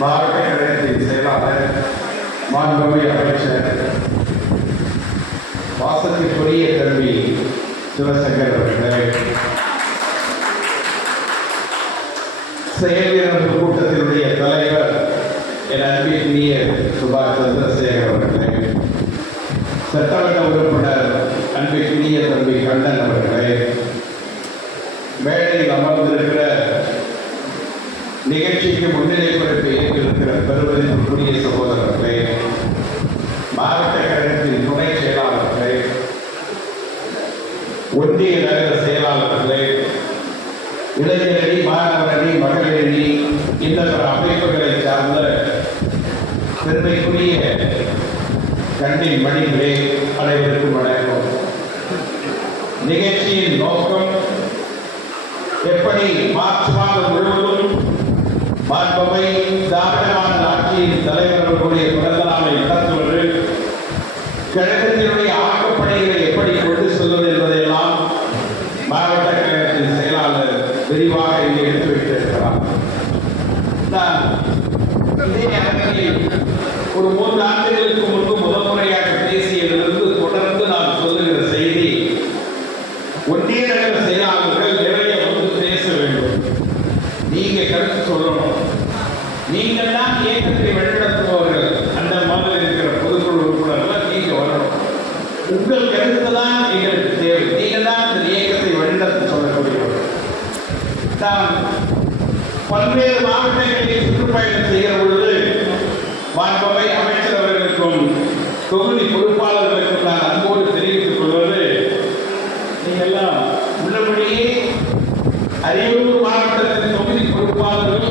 மாவட்ட கழகத்தின் செயலாளர் மாண்புமிகு அமைச்சர் வாசத்திற்குரிய கல்வி சிவசங்கர் அவர்களே. செயல்வீரர் கூட்டத்தினுடைய தலைவர் என் அன்பிற்குரிய சுபாஷ் சந்திரசேகர் அவர்களே. சட்டமன்ற உறுப்பினர் அன்பிற்குரிய தம்பி கண்ணன் அவர்களே. மேடையில் அமர் நிகழ்ச்சிக்கு முன்னிலை குறிப்பு ஏற்றிருக்கிற பெருமதிப்புக்குரிய சகோதரர்களே மாவட்ட கழகத்தின் துணை செயலாளர்களே ஒன்றிய நகர செயலாளர்களே இளைஞரணி மாணவரணி மகளிரணி இந்த பிற அமைப்புகளை சார்ந்த பெருமைக்குரிய கண்ணின் மணிகளே அனைவருக்கும் வணக்கம். நிகழ்ச்சியின் நோக்கம் எப்படி மார்ச் மாதம் முழுவதும் மாண்பமை திராவிடமான ஆட்சியின் தலைவர்களுடைய அவர்களுடைய பிறந்த நாளை நடத்துவது கழகத்தினுடைய ஆக்கப்பணிகளை எப்படி கொண்டு செல்வது என்பதையெல்லாம் மாவட்ட கழகத்தின் செயலாளர் விரிவாக இங்கே எடுத்து வைத்திருக்கிறார் ஒரு மூன்று ஆண்டுகள் முன்பு முதல் முறையாக பேசியதிலிருந்து தொடர்ந்து நான் சொல்லுகிற செய்தி ஒன்றிய நகர செயலாளர்கள் நிறைய வந்து பேச வேண்டும் நீங்க கருத்து சொல்லணும் நீங்கள் தான் இயக்கத்தை வழிநடத்துபவர்கள் அந்த மாதிரி இருக்கிற பொதுக்குழு உறுப்பினர்கள் நீங்க வரணும் உங்கள் கருத்து தான் எங்களுக்கு தேவை நீங்கள் தான் இந்த இயக்கத்தை வழிநடத்த சொல்லக்கூடியவர்கள் தான் பல்வேறு மாவட்டங்களில் சுற்றுப்பயணம் செய்கிற பொழுது மாண்பவை அமைச்சர் அவர்களுக்கும் தொகுதி பொறுப்பாளர்களுக்கு நான் அன்போடு தெரிவித்துக் கொள்வது நீங்கள்லாம் உள்ளபடியே அரியலூர் மாவட்டத்தின் தொகுதி பொறுப்பாளர்கள்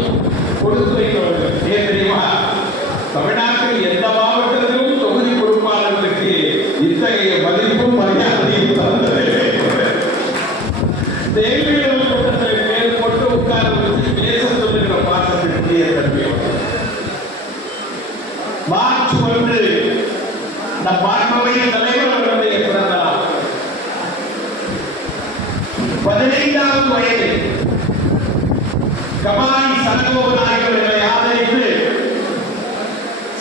கொடுத்து வைத்தவர்கள் ஏன் தெரியுமா? தமிழ்நாட்டில் எந்த மாவட்டத்திலும் தொகுதி பொறுப்பாளர்களுக்கு இத்தகைய மதிப்பும் மரியாதையும் தந்ததில்லை. தேவையான கூட்டத்தில் பேர் போட்டு உட்கார பேச சொல்லுகிற பாசத்திற்குரிய தன்மை. மார்ச் ஒன்று இந்த மாண்புமிகு தலைவர் அவர்களுடைய பிறந்த நாள் பதினைந்தாவது வயதில் கபாலி சரகோபநாயகர்களை ஆதரித்து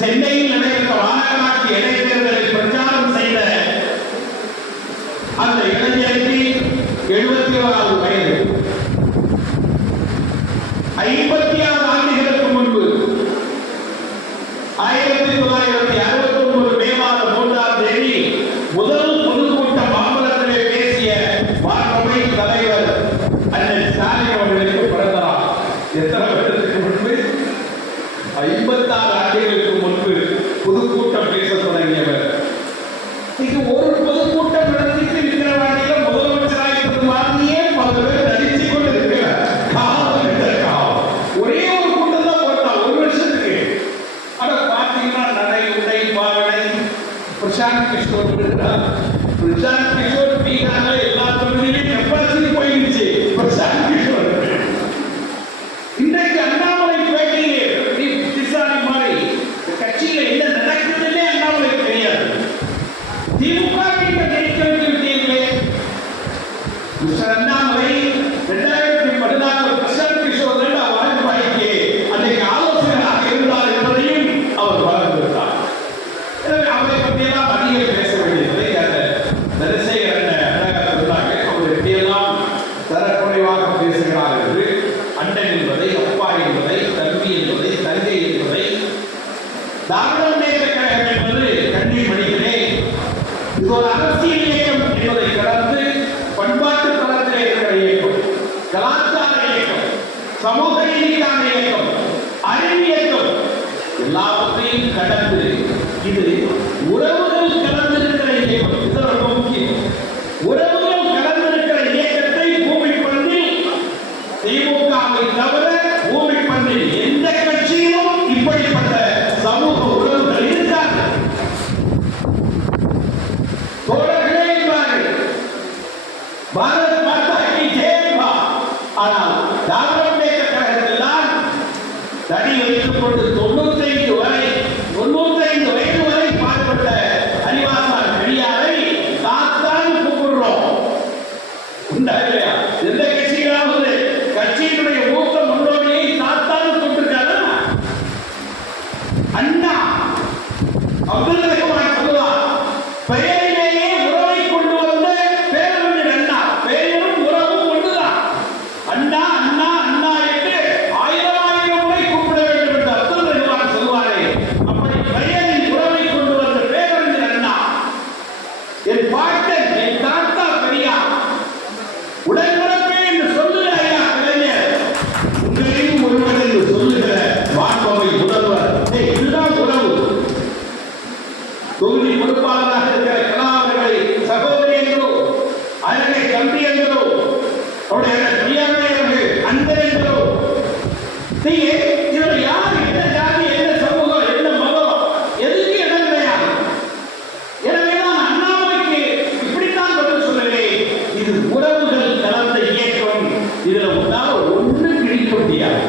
சென்னையில் நடைபெற்ற வானகராட்சி இடைத்தேர்தலில் பிரச்சாரம் செய்த அந்த இளைஞருக்கு எழுபத்தி ஓராவது வயது. ஐம்பத்தி கழகம் என்பது கண்ணீர் மணிகளே இது ஒரு அரசியல் எல்லாவற்றையும் இது உறவு அவ்வளவு இதுல உன்னால ஒண்ணு கிழிக்க முடியாது.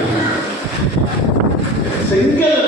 செங்கல்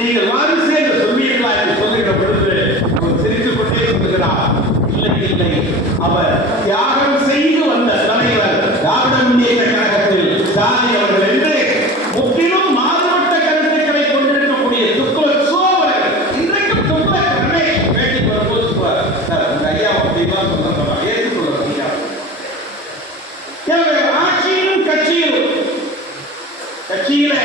நீங்கள் வாரிசு என்று சொல்வீர்களா பொழுது அவர் கொண்டே சொல்லுகிறார் இல்லை இல்லை. அவர் தியாகம் செய்து வந்த தலைவர் திராவிட முன்னேற்ற என்று முற்றிலும் மாறுபட்ட கருத்துக்களை கொண்டிருக்கக்கூடிய துக்குளர் சோழர் இன்றைக்கு துக்குளர் ரமேஷ் பேட்டி வரும்போது சார் அந்த ஐயா அப்படிலாம் சொன்னா ஏற்றுக்கொள்ள கட்சியிலும் கட்சியிலே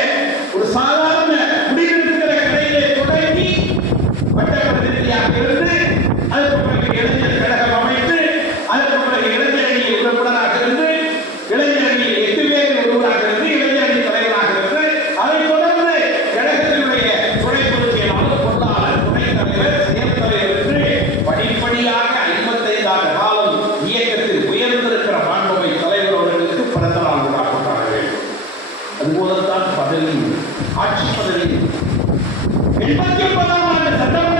akishafanya nini? Nilipatia kwa namna ya sadaka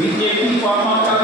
Vinha aqui com a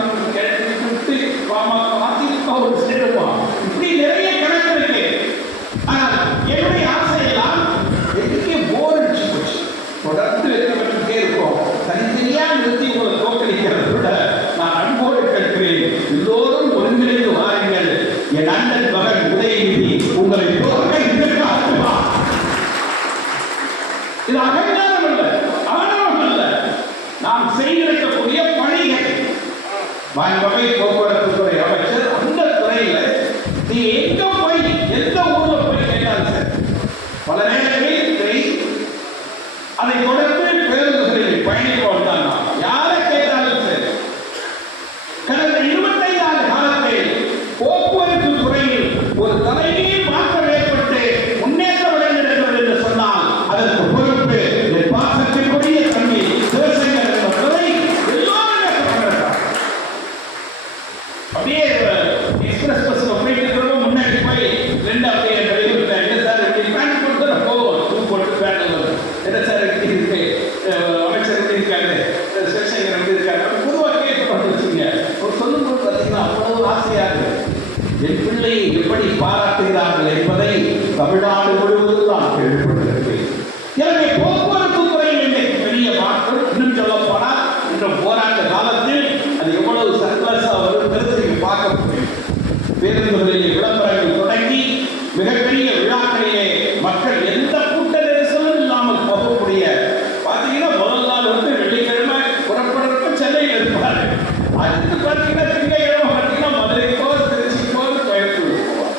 அடுத்து பார்த்தீங்கன்னா திங்கக்கிழமை பார்த்தீங்கன்னா மதுரைக்கோ திருச்சிக்கோ கோயம்புத்தூர்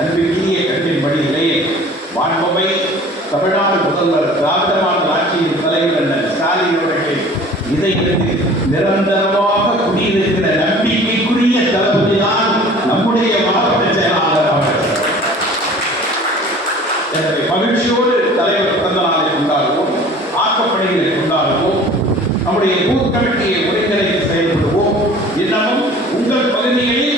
அன்பிற்கிய முதல்வர் திராவிடமான ஆட்சியின் தலைவர் என ஸ்டாலின் அவர்கள் இதயத்தில் நிரந்தரமாக குடியிருக்கிற நம்பிக்கைக்குரிய தளபதி நம்முடைய மாவட்ட செயலாளர் மகிழ்ச்சியோடு தலைவர் பிறந்த நாளை கொண்டாடுவோம். ஆக்கப்பணிகளை நம்முடைய பூத் கமிட்டியை ஒருங்கிணைந்து செயல்படுவோம். இன்னமும் உங்கள் பகுதிகளில்